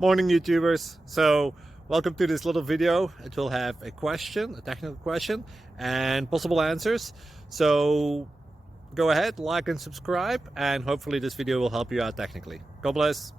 Morning YouTubers. So welcome to this little video. It will have a question, a technical question, and possible answers. So go ahead, like and subscribe, and hopefully this video will help you out technically. God bless.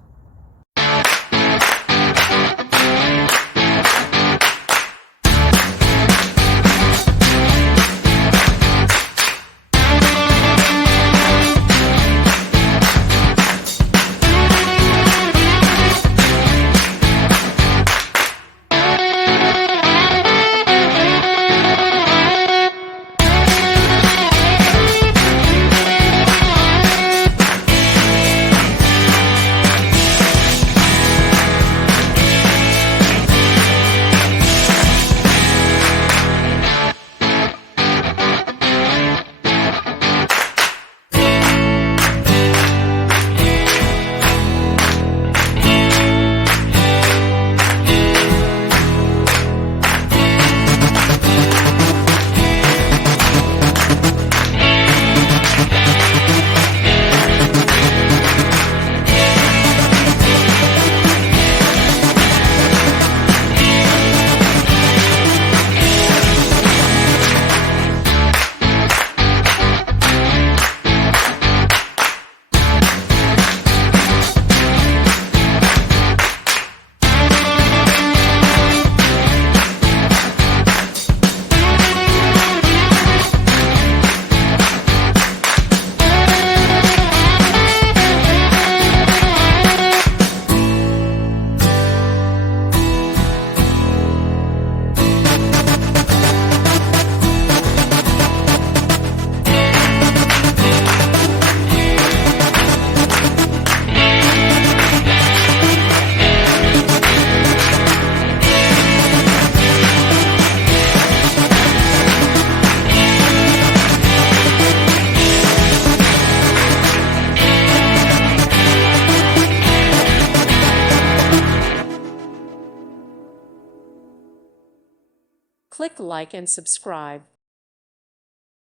Click like and subscribe.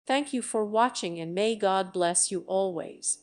Thank you for watching and may God bless you always.